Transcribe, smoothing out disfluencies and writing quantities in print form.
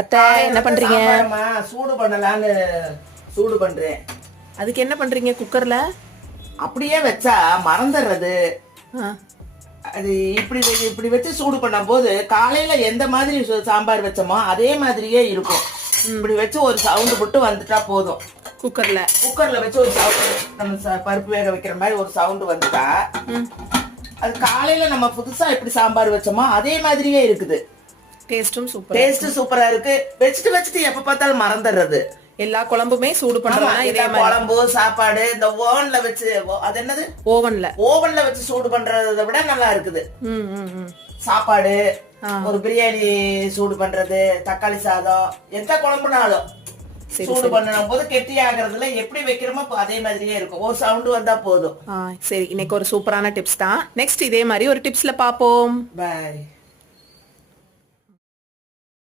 அத்தை என்ன பண்றீங்க? சூடு பண்ணலான்னு சூடு பண்றேன். அதுக்கு என்ன பண்றீங்க குக்கர்ல? அப்படியே வச்சா மறந்துடுறது. அது இப்படி இப்படி வச்சு சூடு பண்ணும் போது காலையில எந்த மாதிரி சாம்பார் வச்சோமோ அதே மாதிரியே இருக்கும். இப்படி வச்சு ஒரு சவுண்டு போட்டு வந்துட்டா போதும். குக்கர்ல வச்சு ஒரு சவுண்டு, நம்ம பருப்பு வேக வைக்கிற மாதிரி ஒரு சவுண்டு வந்துட்டா அது காலையில நம்ம புதுசா எப்படி சாம்பார் வச்சோமோ அதே மாதிரியே இருக்குது. டேஸ்ட் சூப்பரா இருக்கு. வச்சுட்டு எப்ப பார்த்தாலும் மறந்துடுறது. எல்லா குழம்புமே சூடு பண்றதுனா குழம்பு சாப்பாடு இந்த ஓவன்ல வச்சு, அது என்னது, ஓவன்ல வச்சு சூடு பண்றதை விட நல்லா இருக்குது. சாப்பாடு, ஒரு பிரியாணி சூடு பண்றது, தக்காளி சாதம், எந்த குழம்புனாலும் சூடு பண்ணும் போது கெட்டி ஆகுறதுல எப்படி வைக்கிறோமோ அதே மாதிரியே இருக்கும். ஒரு சவுண்ட் வந்தா போதும். சரி, இன்னைக்கு ஒரு சூப்பரான டிப்ஸ் தான். நெக்ஸ்ட் இதே மாதிரி ஒரு டிப்ஸ்ல பாப்போம். பாய்.